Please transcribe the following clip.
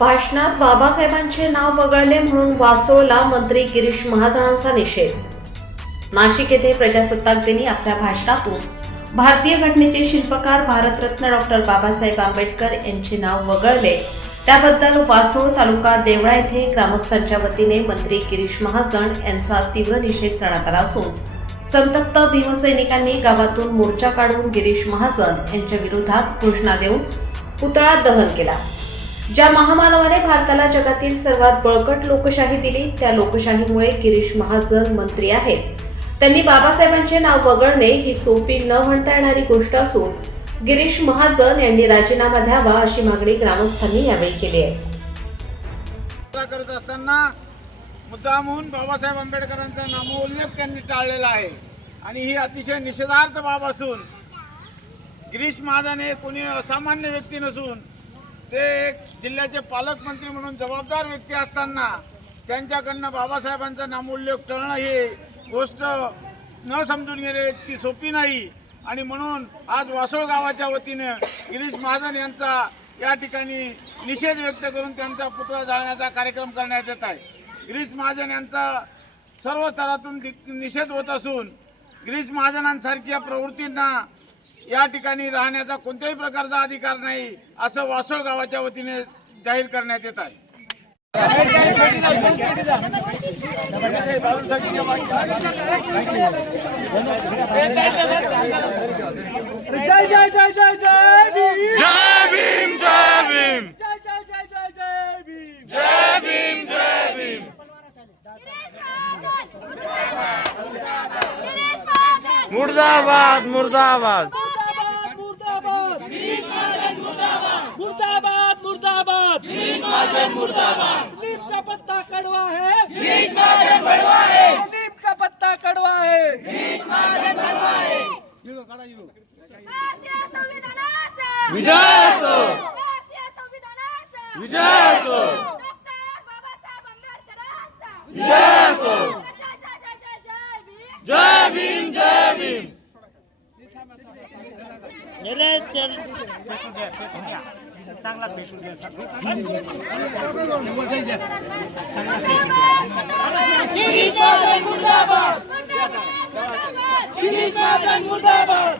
भाषणात बाबासाहेबांचे नाव वगळले म्हणून वासोळला मंत्री गिरीश महाजनांचा निषेध। नाशिक येथे प्रजासत्ताक दिनी आपल्या भाषणातून भारतीय घटनेचे शिल्पकार भारतरत्न डॉक्टर बाबासाहेब आंबेडकर यांचे नाव वगळले, त्याबद्दल वासोळ तालुका देवळा येथे ग्रामस्थांच्या वतीने मंत्री गिरीश महाजन यांचा तीव्र निषेध करण्यात आला असून संतप्त भीमसैनिकांनी गावातून मोर्चा काढून गिरीश महाजन यांच्या विरोधात घोषणा देऊन पुतळा दहन केला। ज्या महामानवाने भारताला जगातील सर्वात बळकट लोकशाही दिली, त्या लोकशाहीमुळे गिरीश महाजन मंत्री आहेत। त्यांनी बाबासाहेबांचे नाव वगळणे ही सोपी न म्हणता येणारी गोष्ट असून गिरीश महाजन यांनी राजीनामा द्यावा अशी मागणी ग्रामस्थांनी यावेळी केली आहे। करत असताना मुद्दामहून बाबासाहेब आंबेडकरांचा नामोल्लेख त्यांनी टाळलेला आहे आणि ही अतिशय निषेधार्थ बाब असून गिरीश महाजन हे कोणी असामान्य व्यक्ती नसून ते एक जिल्ह्याचे पालकमंत्री म्हणून जबाबदार व्यक्ती असताना त्यांच्याकडनं बाबासाहेबांचा नामोल्लेख टाळणं ही गोष्ट न समजून घेणे इतकी सोपी नाही आणि म्हणून आज वासोळ गावाच्या वतीने गिरीश महाजन यांचा या ठिकाणी निषेध व्यक्त करून त्यांचा पुतळा जाळण्याचा कार्यक्रम करण्यात येत आहे। गिरीश महाजन यांचा सर्व स्तरातून निषेध होत असून गिरीश महाजनांसारख्या प्रवृत्तींना या ठिकाणी राहण्याचा कोणत्याही प्रकारचा अधिकार नाही असं वासोळ गावाच्या वतीने जाहीर करण्यात येत आहे। जय जय जय जय जय भीम जय भीम जय जय जय जय जय भीम जय भीम जय भीम। मुर्दाबाद मुर्दाबाद मुर्दाबाद मुर्दाबाद मुर्दाबाद नीम का पत्ता कड़वा है, नीम का पत्ता कड़वा है। विजय असो, विजय असो, विजय असो, जय भीम जय भीम। मुर्दाबाद।